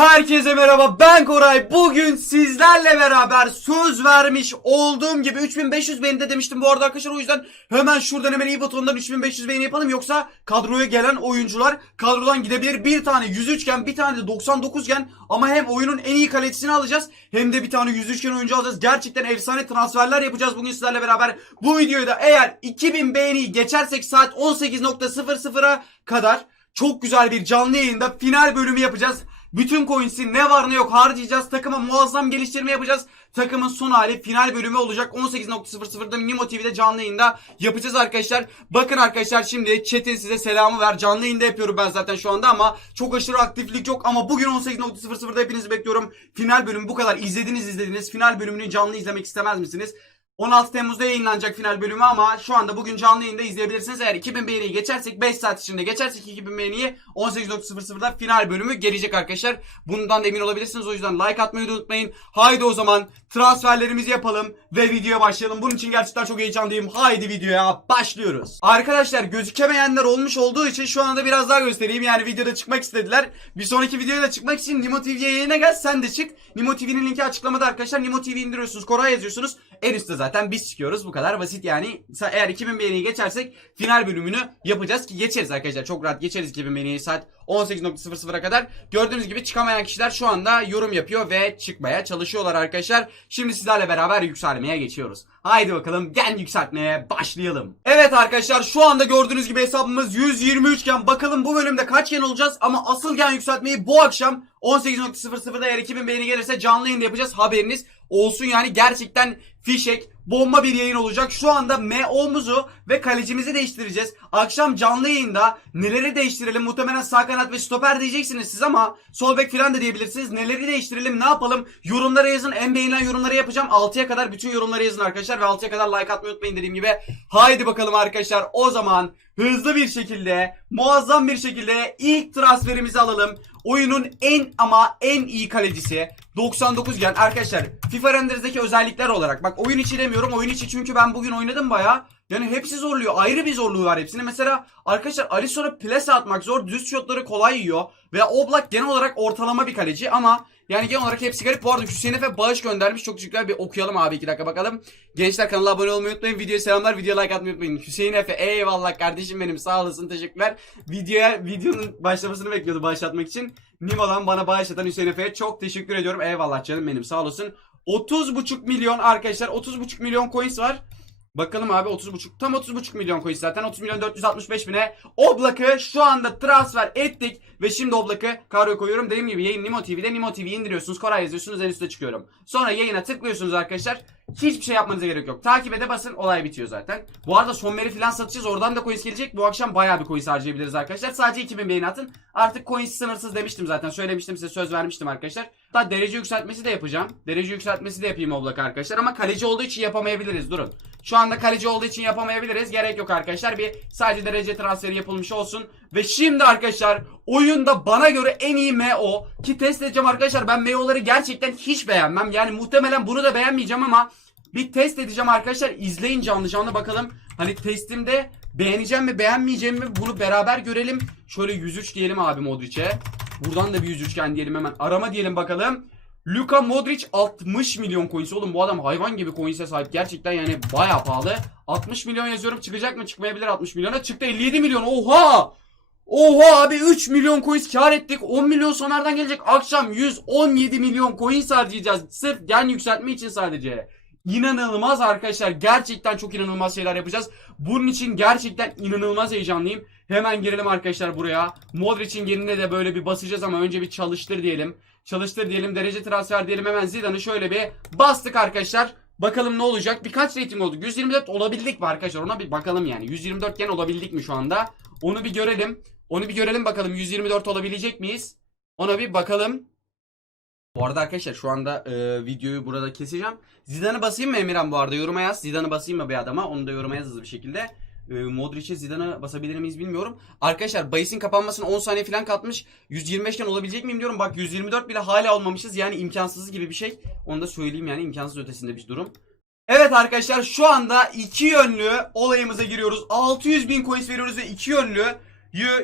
Herkese merhaba ben Koray. Bugün sizlerle beraber söz vermiş olduğum gibi 3500 beğeni de demiştim bu arada arkadaşlar. O yüzden hemen şuradan hemen iyi butonundan 3500 beğeni yapalım. Yoksa kadroya gelen oyuncular kadrodan gidebilir. Bir tane 103 gen bir tane de 99 gen ama hem oyunun en iyi kalecisini alacağız hem de bir tane 103 gen oyuncu alacağız. Gerçekten efsane transferler yapacağız bugün sizlerle beraber. Bu videoyu da eğer 2000 beğeniyi geçersek saat 18.00'a kadar çok güzel bir canlı yayında final bölümü yapacağız. Bütün coins'i ne var ne yok harcayacağız. Takıma muazzam geliştirme yapacağız. Takımın son hali final bölümü olacak. 18.00'da Nimo TV'de canlı yayında yapacağız arkadaşlar. Bakın arkadaşlar şimdi chat'in size selamı ver. Canlı yayında yapıyorum ben zaten şu anda ama çok aşırı aktiflik yok. Ama bugün 18.00'da hepinizi bekliyorum. Final bölümü bu kadar. İzlediniz izlediniz. Final bölümünü canlı izlemek istemez misiniz? 16 Temmuz'da yayınlanacak final bölümü ama şu anda bugün canlı yayında izleyebilirsiniz. Eğer 2000 beğeniyi geçersek 5 saat içinde geçersek 2000 beğeniyi 18.00'da final bölümü gelecek arkadaşlar. Bundan da emin olabilirsiniz. O yüzden like atmayı da unutmayın. Haydi o zaman transferlerimizi yapalım ve videoya başlayalım. Bunun için gerçekten çok heyecanlıyım. Haydi videoya başlıyoruz. Arkadaşlar gözükemeyenler olmuş olduğu için şu anda biraz daha göstereyim. Yani videoda çıkmak istediler. Bir sonraki videoya da çıkmak için Nimo TV'ye yayına gel sen de çık. Nimo TV'nin linki açıklamada arkadaşlar. Nimo TV indiriyorsunuz. Koray yazıyorsunuz. En üstte zaten biz çıkıyoruz. Bu kadar basit yani. Eğer 2000 beğeniyi geçersek final bölümünü yapacağız ki geçeriz arkadaşlar. Çok rahat geçeriz 2000 beğeniyi saat 18.00'a kadar. Gördüğünüz gibi çıkamayan kişiler şu anda yorum yapıyor ve çıkmaya çalışıyorlar arkadaşlar. Şimdi sizlerle beraber yükselmeye geçiyoruz. Haydi bakalım gen yükseltmeye başlayalım. Evet arkadaşlar şu anda gördüğünüz gibi hesabımız 123 gen. Bakalım bu bölümde kaç gen olacağız ama asıl gen yükseltmeyi bu akşam 18.00'da eğer 2000 beğeni gelirse canlı yayında yapacağız. Haberiniz olsun yani gerçekten fişek bomba bir yayın olacak. Şu anda MO'muzu ve kalecimizi değiştireceğiz. Akşam canlı yayında neleri değiştirelim? Muhtemelen sağ kanat ve stoper diyeceksiniz siz ama sol bek falan da diyebilirsiniz. Neleri değiştirelim? Ne yapalım? Yorumlara yazın. En beğenilen yorumları yapacağım. 6'ya kadar bütün yorumları yazın arkadaşlar ve 6'ya kadar like atmayı unutmayın dediğim gibi. Haydi bakalım arkadaşlar. O zaman hızlı bir şekilde, muazzam bir şekilde ilk transferimizi alalım. Oyunun en ama en iyi kalecisi 99 gen arkadaşlar FIFA render'deki özellikler olarak bak oyun içi demiyorum oyun içi çünkü ben bugün oynadım baya yani hepsi zorluyor ayrı bir zorluğu var hepsinin mesela arkadaşlar Alisson'a plase atmak zor düz şutları kolay yiyor ve Oblak genel olarak ortalama bir kaleci ama yani genel olarak hepsi garip. Bu arada Hüseyin Efe bağış göndermiş. Çok teşekkürler. Bir okuyalım abi iki dakika bakalım. Gençler kanala abone olmayı unutmayın. Videoya selamlar. Videoya like atmayı unutmayın. Hüseyin Efe eyvallah kardeşim benim. Sağ olasın. Teşekkürler. Videoya videonun başlamasını bekliyordu başlatmak için. Nimo'dan bana bağışlatan Hüseyin Efe'ye çok teşekkür ediyorum. Eyvallah canım benim. Sağ olasın. 30,5 milyon arkadaşlar. 30,5 milyon coins var. Bakalım abi 30.5 tam 30.5 milyon coin zaten 30 milyon 465 bine Oblak'ı şu anda transfer ettik ve şimdi Oblak'ı kadroya koyuyorum. Dediğim gibi yayın Nimo TV'de Nimo TV'yi indiriyorsunuz. Koray yazıyorsunuz en üstte çıkıyorum. Sonra yayına tıklıyorsunuz arkadaşlar. Hiçbir şey yapmanıza gerek yok. Takip ede basın olay bitiyor zaten. Bu arada sonmeri falan satacağız. Oradan da coins gelecek. Bu akşam bayağı bir coins harcayabiliriz arkadaşlar. Sadece 2000 beğeni atın. Artık coins sınırsız demiştim zaten. Söylemiştim size söz vermiştim arkadaşlar. Daha derece yükseltmesi de yapacağım. Derece yükseltmesi de yapayım Oblak arkadaşlar. Ama kaleci olduğu için yapamayabiliriz. Durun. Şu anda kaleci olduğu için yapamayabiliriz. Gerek yok arkadaşlar. Bir sadece derece transferi yapılmış olsun. Ve şimdi arkadaşlar oyunda bana göre en iyi MO ki test edeceğim arkadaşlar. Ben MO'ları gerçekten hiç beğenmem. Yani muhtemelen bunu da beğenmeyeceğim ama bir test edeceğim arkadaşlar. İzleyin canlı canlı bakalım. Hani testimde beğeneceğim mi beğenmeyeceğim mi bunu beraber görelim. Şöyle 103 diyelim abi Modric'e. Buradan da bir 103 gen diyelim hemen. Arama diyelim bakalım. Luka Modric 60 milyon coins. Oğlum bu adam hayvan gibi coins'e sahip. Gerçekten yani baya pahalı. 60 milyon yazıyorum. Çıkacak mı? Çıkmayabilir 60 milyona. Çıktı 57 milyon. Oha! Oha abi 3 milyon coins kar ettik. 10 milyon sonardan gelecek. Akşam 117 milyon coins harcayacağız. Sırf gen yükseltme için sadece. İnanılmaz arkadaşlar. Gerçekten çok inanılmaz şeyler yapacağız. Bunun için gerçekten inanılmaz heyecanlıyım. Hemen girelim arkadaşlar buraya. Modric'in yerine de böyle bir basacağız ama önce bir çalıştır diyelim. Çalıştır diyelim. Derece transfer diyelim. Hemen Zidane'ı şöyle bir bastık arkadaşlar. Bakalım ne olacak? Birkaç rating oldu. 124 olabildik mi arkadaşlar? Ona bir bakalım yani. 124 gen olabildik mi şu anda? Onu bir görelim. Onu bir görelim bakalım 124 olabilecek miyiz? Ona bir bakalım. Bu arada arkadaşlar şu anda e, videoyu burada keseceğim. Zidane'ı basayım mı Emirhan bu arada? Yoruma yaz. Zidane'ı basayım mı bir adama? Onu da yoruma yaz hızlı bir şekilde. E, Modric'e Zidane'ı basabilir miyiz bilmiyorum. Arkadaşlar bahisin kapanmasına 10 saniye falan katmış. 125 iken olabilecek miyim diyorum. Bak 124 bile hala olmamışız. Yani imkansız gibi bir şey. Onu da söyleyeyim yani imkansız ötesinde bir durum. Evet arkadaşlar şu anda iki yönlü olayımıza giriyoruz. 600 bin coins veriyoruz ve iki yönlü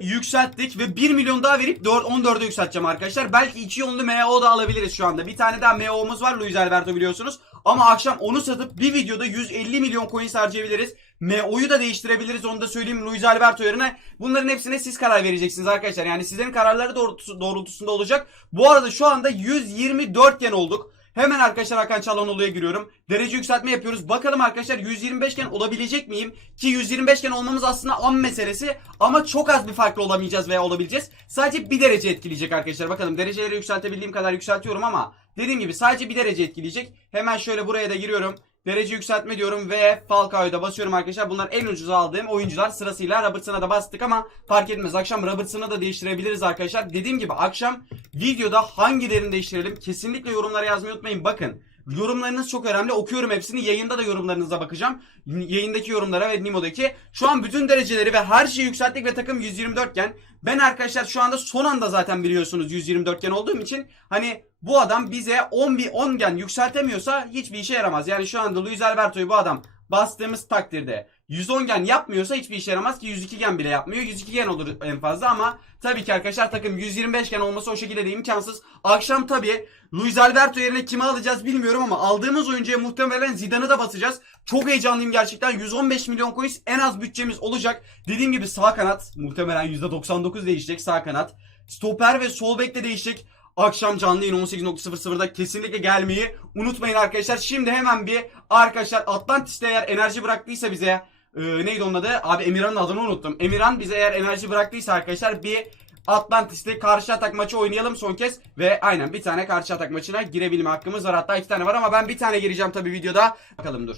yükselttik ve 1 milyon daha verip 4, 14'e yükselteceğim arkadaşlar. Belki 2 yonlu MO da alabiliriz şu anda. Bir tane daha MO'muz var Luis Alberto biliyorsunuz. Ama akşam onu satıp bir videoda 150 milyon coin harcayabiliriz. MO'yu da değiştirebiliriz onu da söyleyeyim Luis Alberto yerine. Bunların hepsine siz karar vereceksiniz arkadaşlar. Yani sizlerin kararları doğrultusu- doğrultusunda olacak. Bu arada şu anda 124 gen olduk. Hemen arkadaşlar Hakan Çalhanoğlu'ya giriyorum. Derece yükseltme yapıyoruz. Bakalım arkadaşlar 125 gen olabilecek miyim? Ki 125 gen olmamız aslında an meselesi. Ama çok az bir farklı olamayacağız veya olabileceğiz. Sadece bir derece etkileyecek arkadaşlar. Bakalım dereceleri yükseltebildiğim kadar yükseltiyorum ama dediğim gibi sadece bir derece etkileyecek. Hemen şöyle buraya da giriyorum. Derece yükseltme diyorum ve Falcao'ya da basıyorum arkadaşlar. Bunlar en ucuz aldığım oyuncular sırasıyla Robertson'a da bastık ama fark etmez. Akşam Robertson'a da değiştirebiliriz arkadaşlar. Dediğim gibi akşam videoda hangilerini değiştirelim kesinlikle yorumlara yazmayı unutmayın. Bakın yorumlarınız çok önemli. Okuyorum hepsini. Yayında da yorumlarınıza bakacağım. Yayındaki yorumlara ve Nimo'daki. Şu an bütün dereceleri ve her şeyi yükselttik ve takım 124 iken ben arkadaşlar şu anda son anda zaten biliyorsunuz 124 gen olduğum için hani bu adam bize 10 bir 10 gen yükseltemiyorsa hiçbir işe yaramaz. Yani şu anda Luis Alberto'yu bu adam bastığımız takdirde 110 gen yapmıyorsa hiçbir işe yaramaz ki 102 gen bile yapmıyor. 102 gen olur en fazla ama tabii ki arkadaşlar takım 125 gen olması o şekilde de imkansız. Akşam tabii Luis Alberto yerine kimi alacağız bilmiyorum ama aldığımız oyuncuya muhtemelen Zidane'ı da basacağız. Çok heyecanlıyım gerçekten. 115 milyon coins en az bütçemiz olacak. Dediğim gibi sağ kanat muhtemelen %99 değişecek sağ kanat. Stoper ve sol bek de değişecek. Akşam canlı yayın 18.00'da kesinlikle gelmeyi unutmayın arkadaşlar. Şimdi hemen bir arkadaşlar Atlantis'te eğer enerji bıraktıysa bize e, neydi onun adı? Abi Emirhan'ın adını unuttum. Emirhan bize eğer enerji bıraktıysa arkadaşlar bir Atlantis'te karşı atak maçı oynayalım son kez. Ve aynen bir tane karşı atak maçına girebilme hakkımız var. Hatta iki tane var ama ben bir tane gireceğim tabii videoda. Bakalım dur.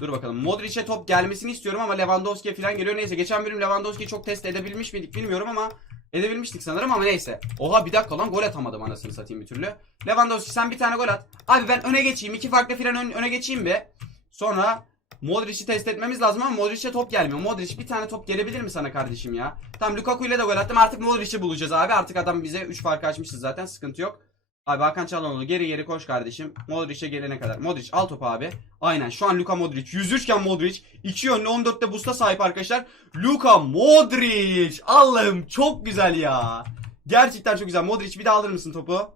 Dur bakalım. Modric'e top gelmesini istiyorum ama Lewandowski'ye falan geliyor. Neyse geçen bölüm Lewandowski'yi çok test edebilmiş miydik bilmiyorum ama edebilmiştik sanırım ama neyse. Oha bir dakika lan gol atamadım anasını satayım bir türlü. Lewandowski sen bir tane gol at. Abi ben öne geçeyim. iki farklı falan ön- öne geçeyim bir. Sonra Modric'i test etmemiz lazım ama Modric'e top gelmiyor. Modric bir tane top gelebilir mi sana kardeşim ya? Tamam Lukaku ile de gol attım. Artık Modric'i bulacağız abi. Artık adam bize 3 fark açmıştı zaten. Sıkıntı yok. Abi Hakan Çalhanoğlu geri geri koş kardeşim. Modric'e gelene kadar. Modric al topu abi. Aynen şu an Luka Modric. 103 iken Modric. 2 yönlü 14'te boost'a sahip arkadaşlar. Luka Modric. Allah'ım çok güzel ya. Gerçekten çok güzel. Modric bir daha alır mısın topu?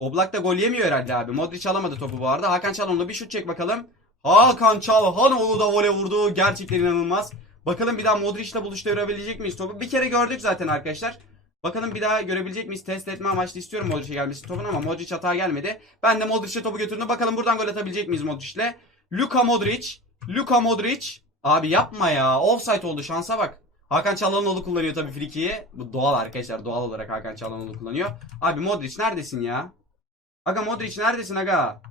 Oblak da gol yemiyor herhalde abi. Modric alamadı topu bu arada. Hakan Çalhanoğlu bir şut çek bakalım. Hakan Çalhanoğlu da voley vurdu. Gerçekten inanılmaz. Bakalım bir daha Modric'le buluşturabilecek miyiz topu? Bir kere gördük zaten arkadaşlar. Bakalım bir daha görebilecek miyiz? Test etme amaçlı istiyorum Modric'e gelmesi topun ama Modric hata gelmedi. Ben de Modric'e topu götürdüm. Bakalım buradan gol atabilecek miyiz Modric'le? Luka Modric. Luka Modric. Abi yapma ya. Offside oldu şansa bak. Hakan Çalhanoğlu kullanıyor tabii frikiyi. Bu doğal arkadaşlar. Doğal olarak Hakan Çalhanoğlu kullanıyor. Abi Modric neredesin ya? Aga Modric neredesin aga?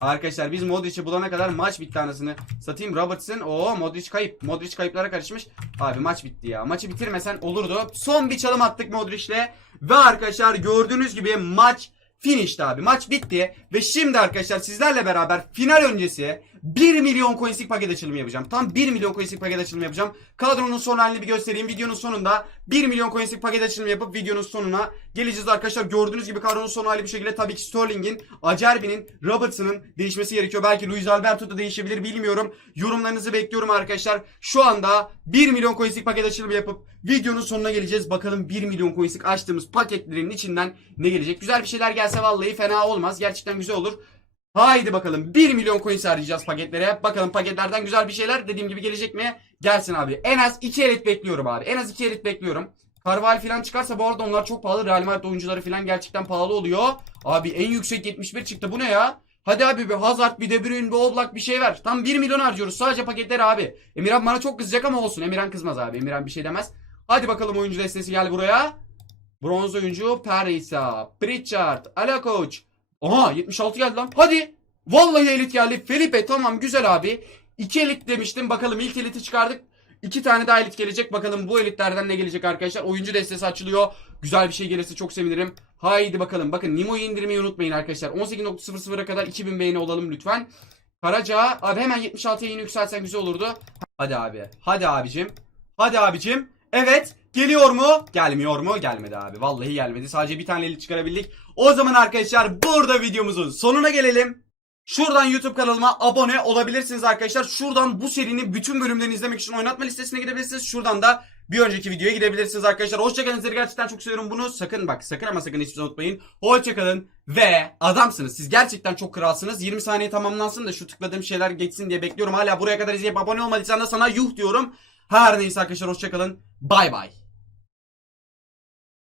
Arkadaşlar biz Modric'i bulana kadar maç bitti anasını. Satayım Robertson. Oo Modric kayıp. Modric kayıplara karışmış. Abi maç bitti ya. Maçı bitirmesen olurdu. Son bir çalım attık Modric'le. Ve arkadaşlar gördüğünüz gibi maç finish'ti abi. Maç bitti. Ve şimdi arkadaşlar sizlerle beraber final öncesi 1 milyon coinslik paket açılımı yapacağım. Tam 1 milyon coinslik paket açılımı yapacağım. Kadronun son halini bir göstereyim. Videonun sonunda 1 milyon coinslik paket açılımı yapıp videonun sonuna geleceğiz arkadaşlar. Gördüğünüz gibi kadronun son hali bir şekilde tabii ki Sterling'in, Acerbi'nin, Robertson'ın değişmesi gerekiyor. Belki Luis Alberto da değişebilir bilmiyorum. Yorumlarınızı bekliyorum arkadaşlar. Şu anda 1 milyon coinslik paket açılımı yapıp videonun sonuna geleceğiz. Bakalım 1 milyon coinslik açtığımız paketlerin içinden ne gelecek. Güzel bir şeyler gelse vallahi fena olmaz. Gerçekten güzel olur. Haydi bakalım 1 milyon coin harcayacağız paketlere. Bakalım paketlerden güzel bir şeyler dediğim gibi gelecek mi? Gelsin abi. En az 2 elit bekliyorum abi. En az 2 elit bekliyorum. Carval falan çıkarsa bu arada onlar çok pahalı. Real Madrid oyuncuları falan gerçekten pahalı oluyor. Abi en yüksek 71 çıktı. Bu ne ya? Hadi abi bir Hazard, bir De Bruyne, bir Oblak bir şey ver. Tam 1 milyon harcıyoruz sadece paketleri abi. Emirhan bana çok kızacak ama olsun. Emirhan kızmaz abi. Emirhan bir şey demez. Hadi bakalım oyuncu destesi gel buraya. Bronz oyuncu Perisa, Pritchard, Alakoç. Aha 76 geldi lan. Hadi. Vallahi elit geldi. Felipe tamam güzel abi. İki elit demiştim. Bakalım ilk eliti çıkardık. İki tane daha elit gelecek. Bakalım bu elitlerden ne gelecek arkadaşlar. Oyuncu destesi açılıyor. Güzel bir şey gelirse çok sevinirim. Haydi bakalım. Bakın Nimo'yu indirmeyi unutmayın arkadaşlar. 18.00'a kadar 2000 beğeni olalım lütfen. Karaca. Abi hemen 76'ya yeni yükselsen güzel olurdu. Hadi abi. Hadi abicim. Hadi abicim. Evet. Geliyor mu? Gelmiyor mu? Gelmedi abi. Vallahi gelmedi. Sadece bir tane elit çıkarabildik. O zaman arkadaşlar burada videomuzun sonuna gelelim. Şuradan YouTube kanalıma abone olabilirsiniz arkadaşlar. Şuradan bu serinin bütün bölümlerini izlemek için oynatma listesine gidebilirsiniz. Şuradan da bir önceki videoya gidebilirsiniz arkadaşlar. Hoşçakalın sizleri gerçekten çok seviyorum bunu. Sakın bak sakın ama sakın hiçbir zaman unutmayın. Hoşçakalın ve adamsınız. Siz gerçekten çok kralsınız. 20 saniye tamamlansın da şu tıkladığım şeyler geçsin diye bekliyorum. Hala buraya kadar izleyip abone olmadıysan da sana yuh diyorum. Her neyse arkadaşlar hoşçakalın. Bay bay.